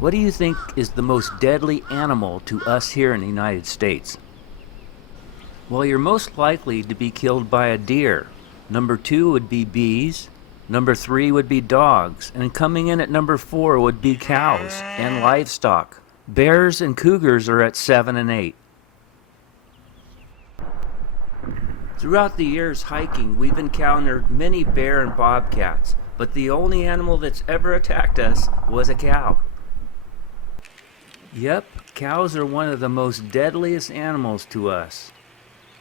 What do you think is the most deadly animal to us here in the United States? Well, you're most likely to be killed by a deer. Number 2 would be bees. Number 3 would be dogs. And coming in at number 4 would be cows and livestock. Bears and cougars are at 7 and 8. Throughout the years hiking, we've encountered many bear and bobcats, but the only animal that's ever attacked us was a cow. Yep, cows are one of the most deadliest animals to us.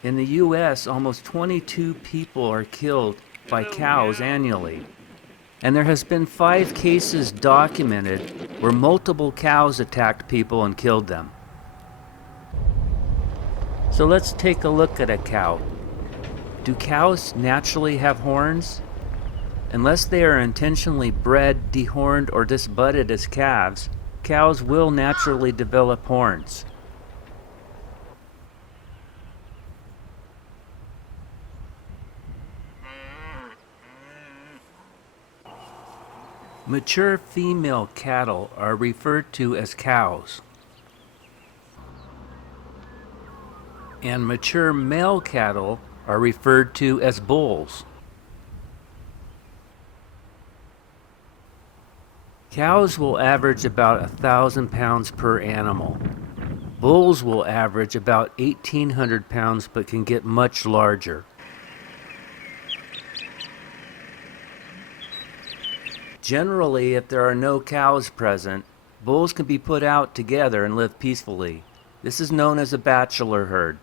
In the U.S., almost 22 people are killed by cows annually. And there has been 5 cases documented where multiple cows attacked people and killed them. So let's take a look at a cow. Do cows naturally have horns? Unless they are intentionally bred, dehorned, or disbudded as calves, cows will naturally develop horns. Mature female cattle are referred to as cows, and mature male cattle are referred to as bulls. Cows will average about 1,000 pounds per animal. Bulls will average about 1,800 pounds but can get much larger. Generally, if there are no cows present, bulls can be put out together and live peacefully. This is known as a bachelor herd.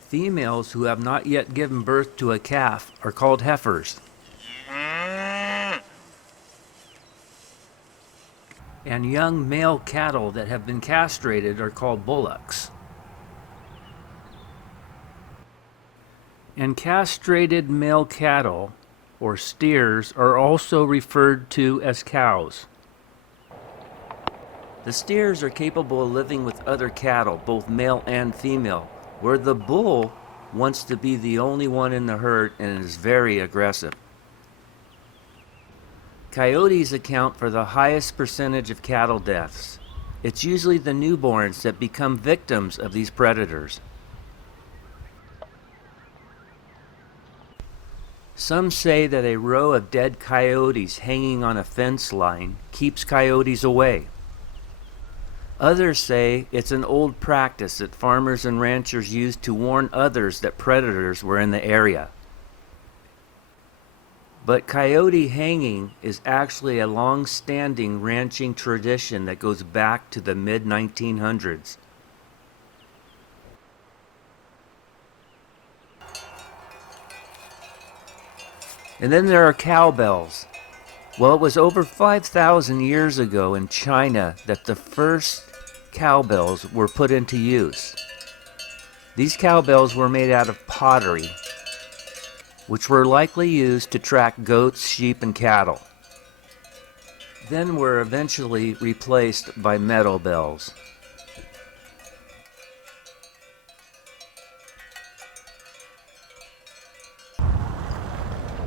Females who have not yet given birth to a calf are called heifers. And young male cattle that have been castrated are called bullocks. And castrated male cattle, or steers, are also referred to as cows. The steers are capable of living with other cattle, both male and female, where the bull wants to be the only one in the herd and is very aggressive. Coyotes account for the highest percentage of cattle deaths. It's usually the newborns that become victims of these predators. Some say that a row of dead coyotes hanging on a fence line keeps coyotes away. Others say it's an old practice that farmers and ranchers used to warn others that predators were in the area. But coyote hanging is actually a long-standing ranching tradition that goes back to the mid-1900s. And then there are cowbells. Well, it was over 5,000 years ago in China that the first cowbells were put into use. These cowbells were made out of pottery, which were likely used to track goats, sheep, and cattle. Then were eventually replaced by metal bells.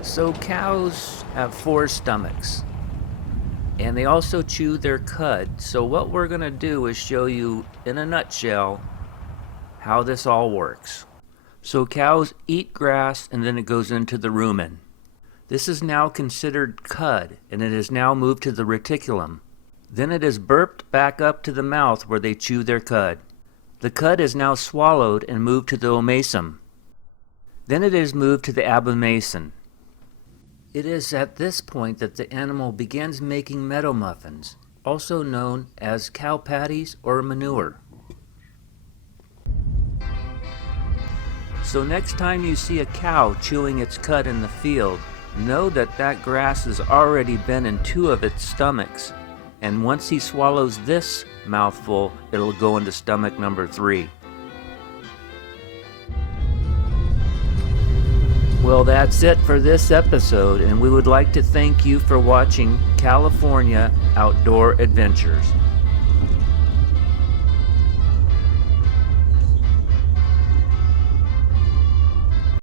So cows have 4 stomachs, and they also chew their cud. So what we're going to do is show you in a nutshell how this all works. So cows eat grass and then it goes into the rumen. This is now considered cud, and it is now moved to the reticulum. Then it is burped back up to the mouth where they chew their cud. The cud is now swallowed and moved to the omasum. Then it is moved to the abomasum. It is at this point that the animal begins making meadow muffins, also known as cow patties or manure. So next time you see a cow chewing its cud in the field, know that that grass has already been in 2 of its stomachs, and once he swallows this mouthful, it'll go into stomach number 3. Well, that's it for this episode, and we would like to thank you for watching California Outdoor Adventures.